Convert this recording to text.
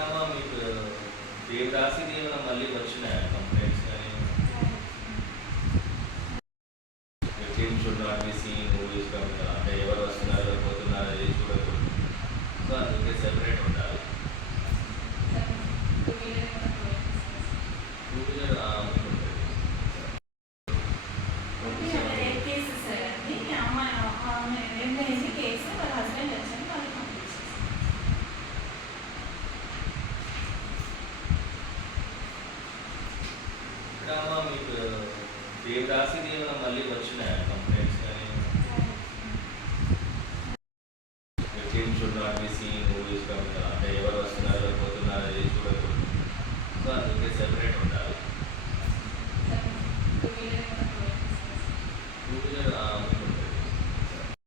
అమ్మా మీకు రేపు రాసేది ఏమైనా మళ్ళీ వచ్చినాయా కంప్లైంట్స్ కానీ team should not be seen movies అంటే ఎవరు వస్తున్నారు ఎవరు పోతున్నారు అది చూడకూడదు సో అందుకే సెపరేట్ ఉండాలి టూ వీలర్ ఉంటుంది వెరాసిటీ ఏమైనా మళ్ళీ వచ్చినాయా కంప్లైంట్స్ కానీ టీమ్ చూడాలి సీన్ మూవీస్ కాకుండా